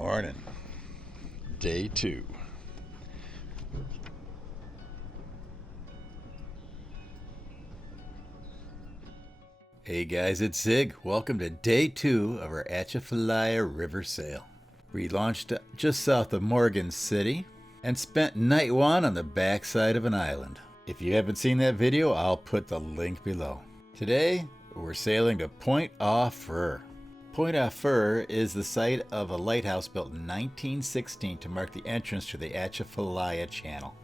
Morning. Day 2. Hey guys, it's Zig. Welcome to day 2 of our Atchafalaya River sail. We launched just south of Morgan City and spent night 1 on the backside of an island. If you haven't seen that video, I'll put the link below. Today, we're sailing to Point Au Fer. Point Au Fer is the site of a lighthouse built in 1916 to mark the entrance to the Atchafalaya Channel.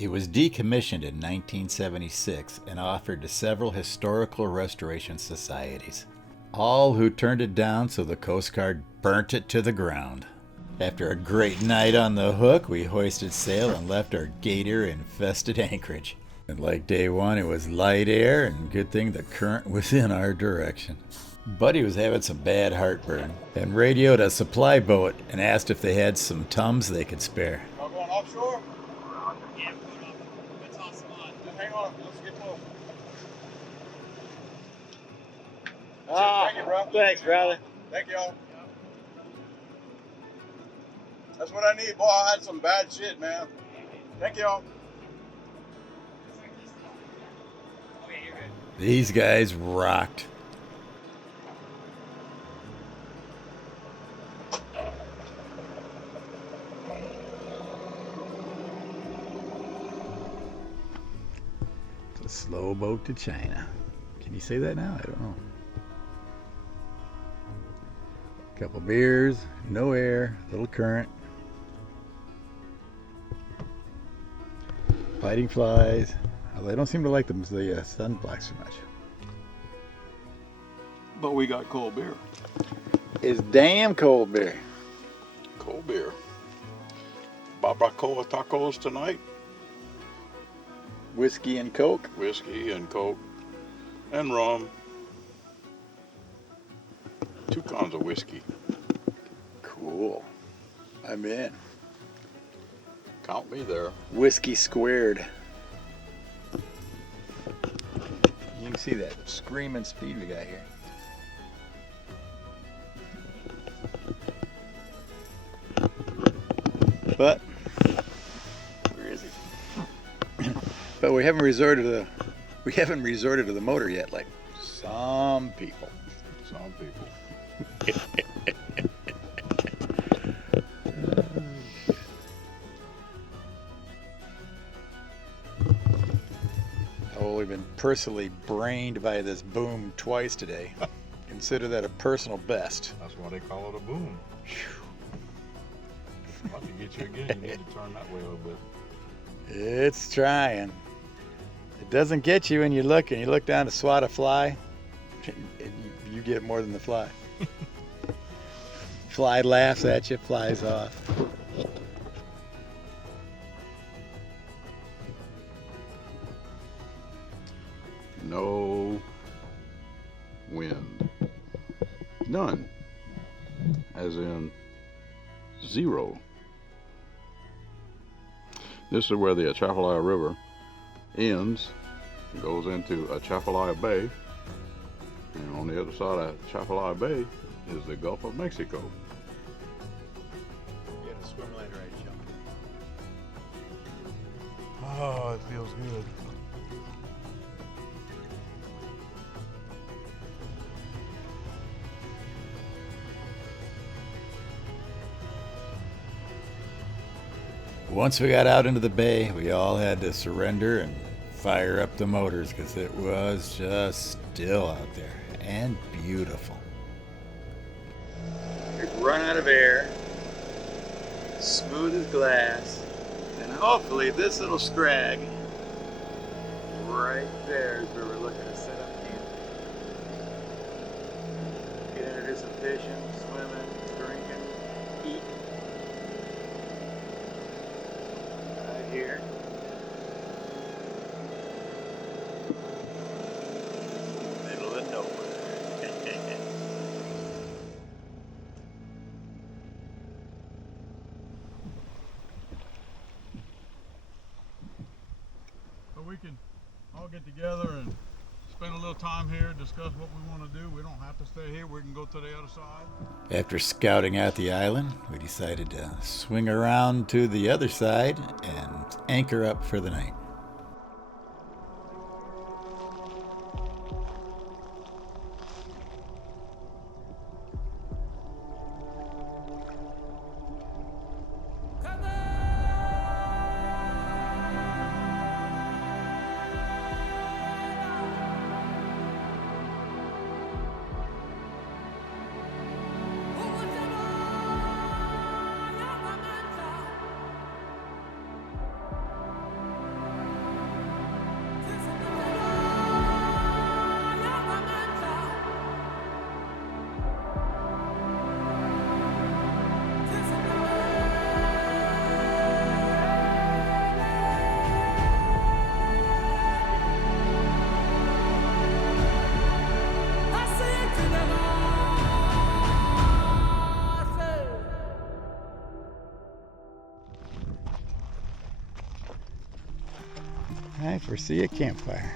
It was decommissioned in 1976 and offered to several historical restoration societies, all who turned it down, so the Coast Guard burnt it to the ground. After a great night on the hook, we hoisted sail and left our gator-infested anchorage. And like day 1, it was light air, and good thing the current was in our direction. Buddy was having some bad heartburn and radioed a supply boat and asked if they had some Tums they could spare. Y'all going offshore? Yeah, we're going offshore. That's awesome. Just hang on. Let's get close. Thank you, bro. Thanks, brother. Thank y'all. That's what I need, boy. I had some bad shit, man. Thank y'all. Okay, you're good. These guys rocked. It's a slow boat to China. Can you say that now? I don't know. Couple beers, no air, little current. Fighting flies. Although they don't seem to like the sunflies too much. But we got cold beer. It's damn cold beer. Cold beer. Barbacoa tacos tonight. Whiskey and Coke. Whiskey and Coke. And rum. 2 cans of whiskey. Cool. I'm in. Count me there. Whiskey squared. You can see that screaming speed we got here. But where is he? But we haven't resorted to the motor yet, like some people. Some people. Oh, we've been personally brained by this boom twice today. Consider that a personal best. That's why they call it a boom. About to get you again. You need to turn that way a little bit. It's trying. It doesn't get you when you look down to swat a fly, and you get it more than the fly. Fly laughs at you, flies off. No wind. None. As in 0. This is where the Atchafalaya River ends, goes into Atchafalaya Bay, and on the other side of Atchafalaya Bay is the Gulf of Mexico. You got a swim lane right, Joe. Oh, it feels good. Once we got out into the bay, we all had to surrender and fire up the motors because it was just still out there and beautiful. We've run out of air, smooth as glass, and hopefully this little scrag right there is where we're looking to set up camp. Get into do some fishing, swimming, drinking, eating. Here. Middle of nowhere. But we can all get together and spend a little time here, discuss what we want to do. We don't have to stay here. We can go to the other side. After scouting out the island, we decided to swing around to the other side and anchor up for the night. I foresee a campfire.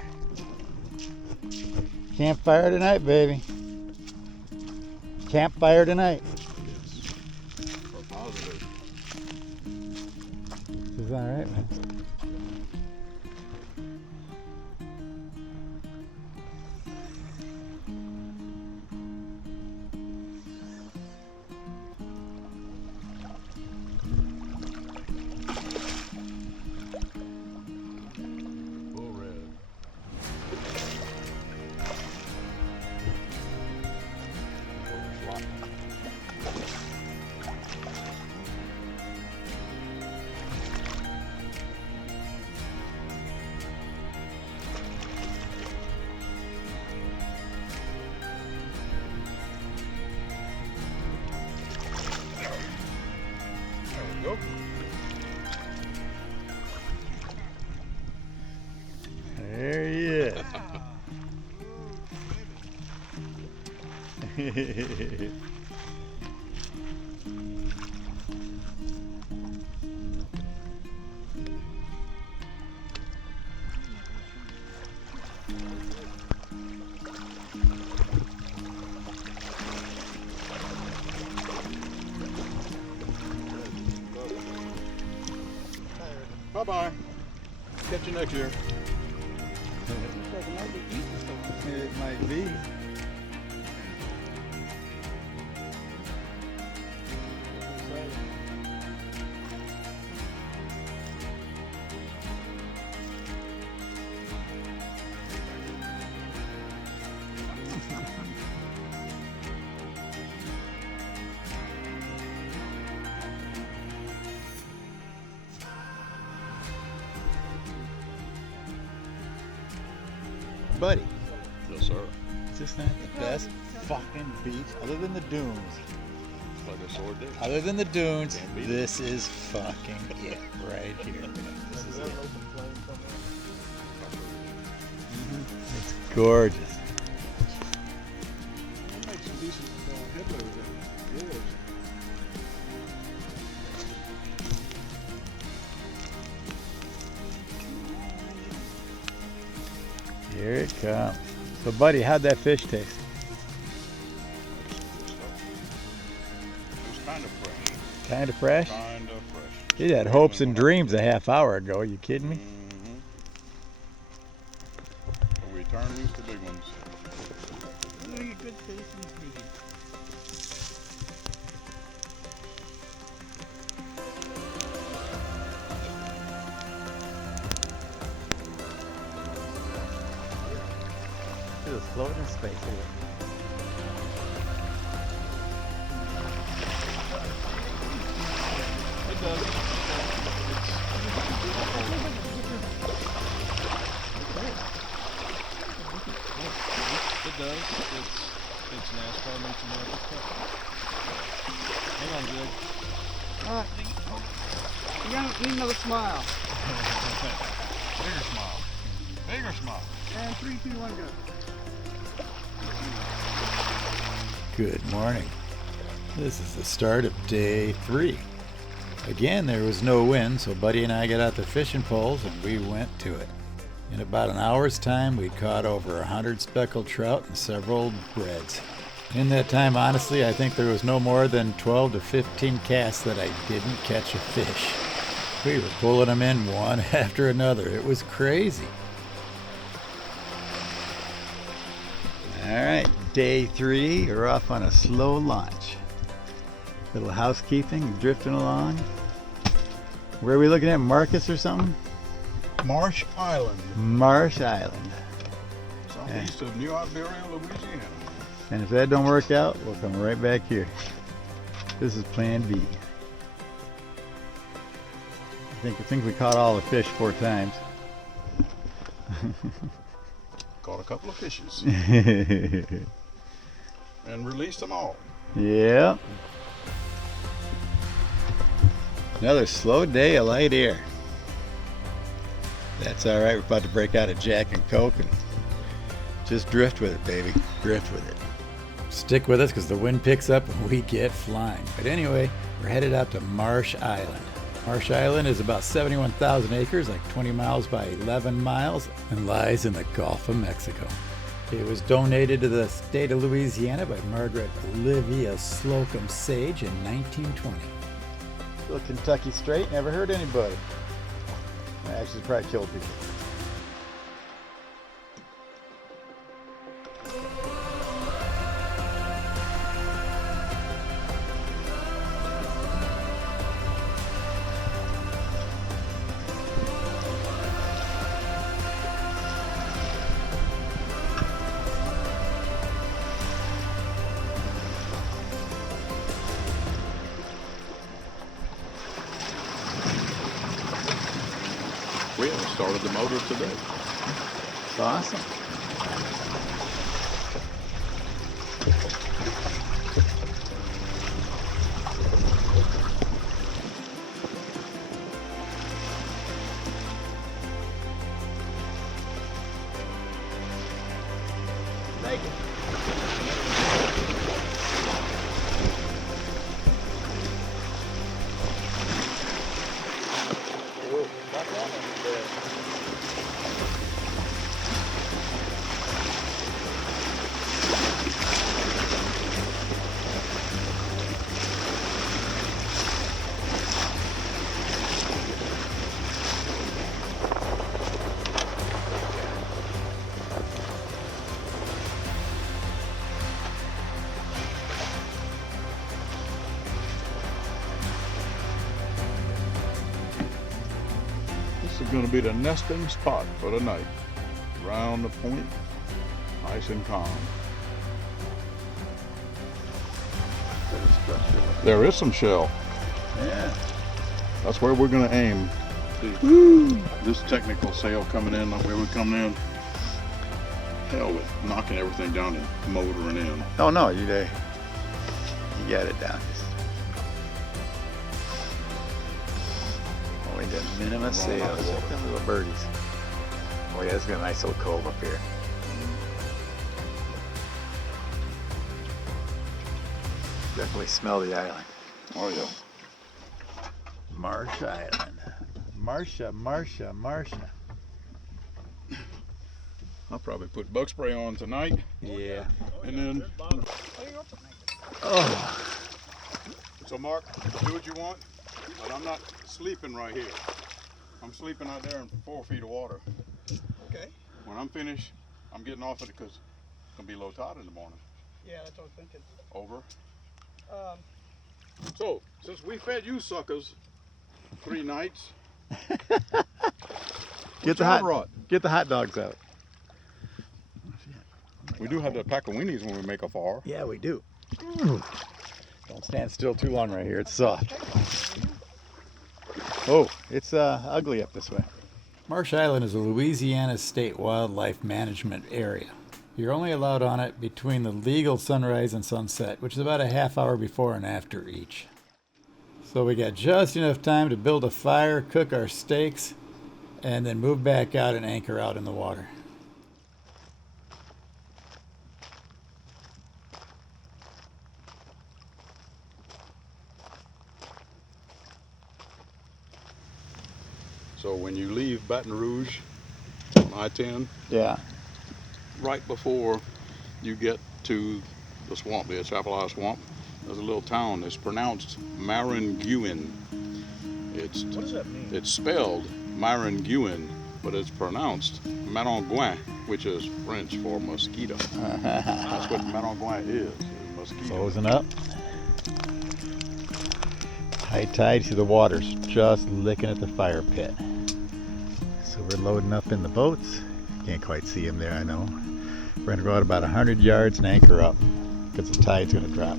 Campfire tonight, baby. Campfire tonight. Yes. For positive. This is all right, man. Go. There he is. Bye-bye. Catch you next year. It might be. Buddy, Yes, sir. is this not the best fucking beach other than the dunes? Like a sword dish. Other than the dunes, Can't beat it. this is fucking it right here. This is it. It's gorgeous. Here it comes. So, buddy, how'd that fish taste? It was kind of fresh. Kind of fresh? Kind of fresh. You had hopes and dreams a half hour ago. You kidding me? We turn loose the big ones. It was floating in space. It does. It does. It's NASCAR meets America's Cup. Hang on, Jig. Alright. You need another smile. Bigger smile. Bigger smile. And 3, 2, 1, go. Good morning. This is the start of day 3. Again, there was no wind, so Buddy and I got out the fishing poles and we went to it. In about an hour's time, we'd caught over 100 speckled trout and several reds. In that time, honestly, I think there was no more than 12 to 15 casts that I didn't catch a fish. We were pulling them in one after another. It was crazy. All right, day 3, we're off on a slow launch. Little housekeeping, drifting along. Where are we looking at, Marcus or something? Marsh Island, Marsh Island. southeast of New Iberia, Louisiana. And if that don't work out, we'll come right back here. This is plan B. I think we caught all the fish 4 times. Caught a couple of fishes and released them all. Yeah. Another slow day of light air. That's all right. We're about to break out a Jack and Coke and just drift with it, baby. Drift with it. Stick with us because the wind picks up and we get flying. But anyway, we're headed out to Marsh Island. Marsh Island is about 71,000 acres, like 20 miles by 11 miles, and lies in the Gulf of Mexico. It was donated to the state of Louisiana by Margaret Olivia Slocum Sage in 1920. Little Kentucky straight, never hurt anybody. Actually, probably killed people. We haven't started the motor today. It's awesome. Thank you. This is going to be the nesting spot for the night. Round the point, nice and calm. There is some shell. Yeah. That's where we're going to aim. See, this technical sail coming in, where we're coming in. Hell with knocking everything down and motoring in. Oh no, you got it down. Only the minimum sails. Look at them little birdies. Oh yeah, it's got a nice little cove up here. Definitely smell the island. Oh yeah. Marsh Island. Marsha, Marsha, Marsha. I'll probably put bug spray on tonight. Yeah. And then. Oh. So Mark, do what you want, but I'm not sleeping right here. I'm sleeping out there in 4 feet of water. Okay. When I'm finished, I'm getting off it because it's gonna be low tide in the morning. Yeah, that's what I was thinking. Over. Um, So, since we fed you suckers 3 nights, Get the hot dogs out. we do have the pack of weenies when we make a fire. Yeah, we do. Don't stand still too long right here. It's soft. Oh, it's ugly up this way. Marsh Island is a Louisiana state wildlife management area. You're only allowed on it between the legal sunrise and sunset, which is about a half hour before and after each. So we got just enough time to build a fire, cook our steaks, and then move back out and anchor out in the water. So when you leave Baton Rouge on I-10. Yeah. Right before you get to the swamp, the Atchafalaya Swamp, there's a little town. It's pronounced Maringuin. What does that mean? It's spelled Maringuin, but it's pronounced Maringouin, which is French for mosquito. That's what Maringouin is mosquito. Closing up. High tide, see the water's just licking at the fire pit. So we're loading up in the boats. Can't quite see them there, I know. We're gonna go out about 100 yards and anchor up because the tide's gonna drop.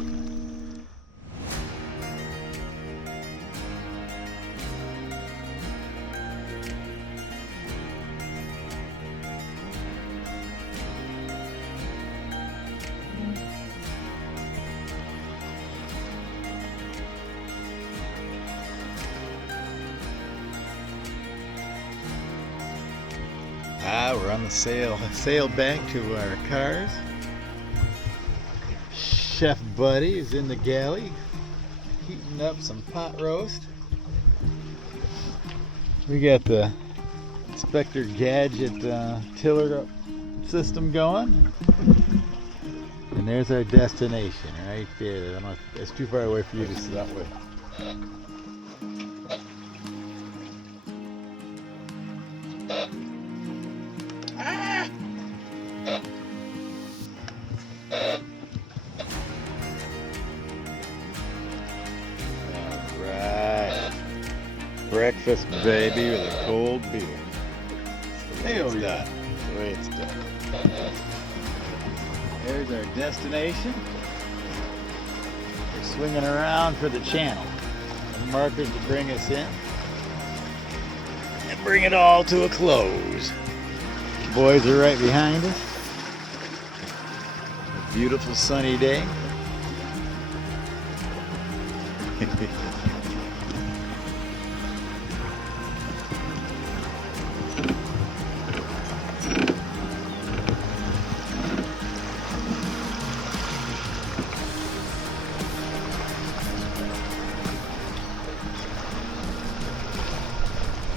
We're on the sail back to our cars. Chef Buddy is in the galley heating up some pot roast. We got the Inspector Gadget tiller system going. And there's our destination right there. I don't know if it's too far away for you to see that way. Breakfast, baby, with a cold beer. That's the way it's done. There's our destination. We're swinging around for the channel. The markers to bring us in and bring it all to a close. The boys are right behind us. A beautiful sunny day.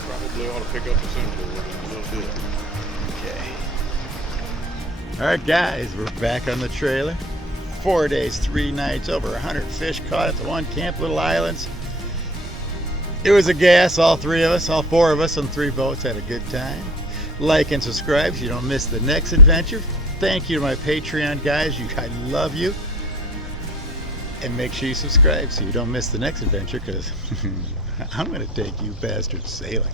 Probably ought to pick up the central in a little bit. Okay. All right, guys, we're back on the trailer. 4 days, 3 nights, over 100 fish caught at the one camp, Little Islands. It was a gas, all 3 of us, all 4 of us on 3 boats had a good time. Like and subscribe so you don't miss the next adventure. Thank you to my Patreon guys. I love you. And make sure you subscribe so you don't miss the next adventure, because I'm going to take you bastards sailing.